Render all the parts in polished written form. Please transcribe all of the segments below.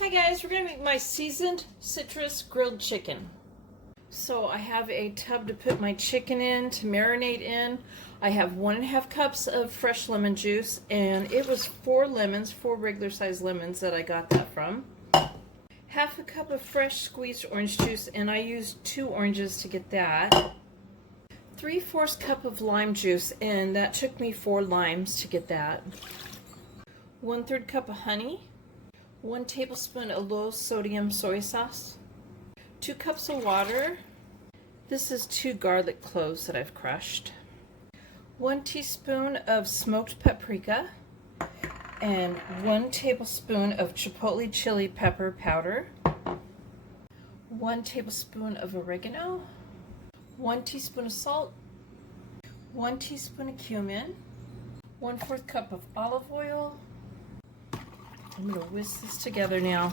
Hi guys, we're going to make my seasoned citrus grilled chicken. So I have a tub to put my chicken in to marinate in. I have 1.5 cups of fresh lemon juice, and it was 4 lemons, 4 regular sized lemons that I got that from. 1/2 cup of fresh squeezed orange juice, and I used 2 oranges to get that. 3/4 cup of lime juice, and that took me 4 limes to get that. 1/3 cup of honey. 1 tablespoon of low sodium soy sauce. 2 cups of water. This is 2 garlic cloves that I've crushed. 1 teaspoon of smoked paprika and 1 tablespoon of chipotle chili pepper powder. 1 tablespoon of oregano. 1 teaspoon of salt. 1 teaspoon of cumin. 1/4 cup of olive oil. I'm going to whisk this together now.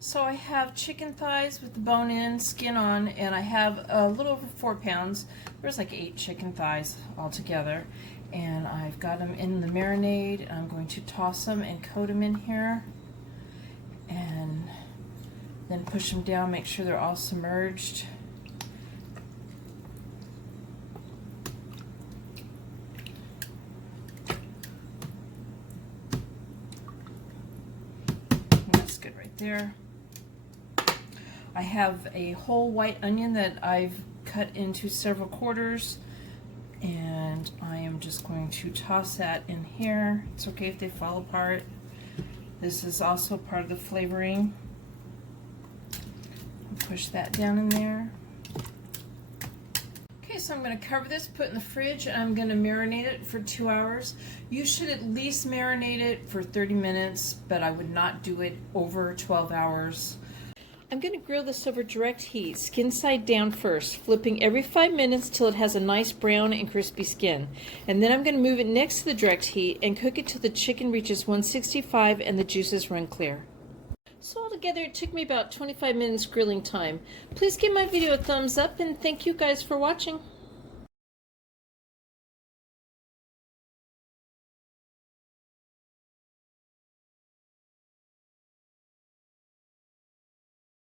So I have chicken thighs with the bone in, skin on, and I have a little over 4 pounds. There's like 8 chicken thighs all together. And I've got them in the marinade. I'm going to toss them and coat them in here. And then push them down, make sure they're all submerged. That's good right there. I have a whole white onion that I've cut into several quarters, and I am just going to toss that in here. It's okay if they fall apart. This is also part of the flavoring. Push that down in there. Okay, so I'm going to cover this, put it in the fridge, and I'm going to marinate it for 2 hours. You should at least marinate it for 30 minutes, but I would not do it over 12 hours. I'm going to grill this over direct heat, skin side down first, flipping every 5 minutes till it has a nice brown and crispy skin. And then I'm going to move it next to the direct heat and cook it till the chicken reaches 165 and the juices run clear. So altogether it took me about 25 minutes grilling time. Please give my video a thumbs up, and thank you guys for watching.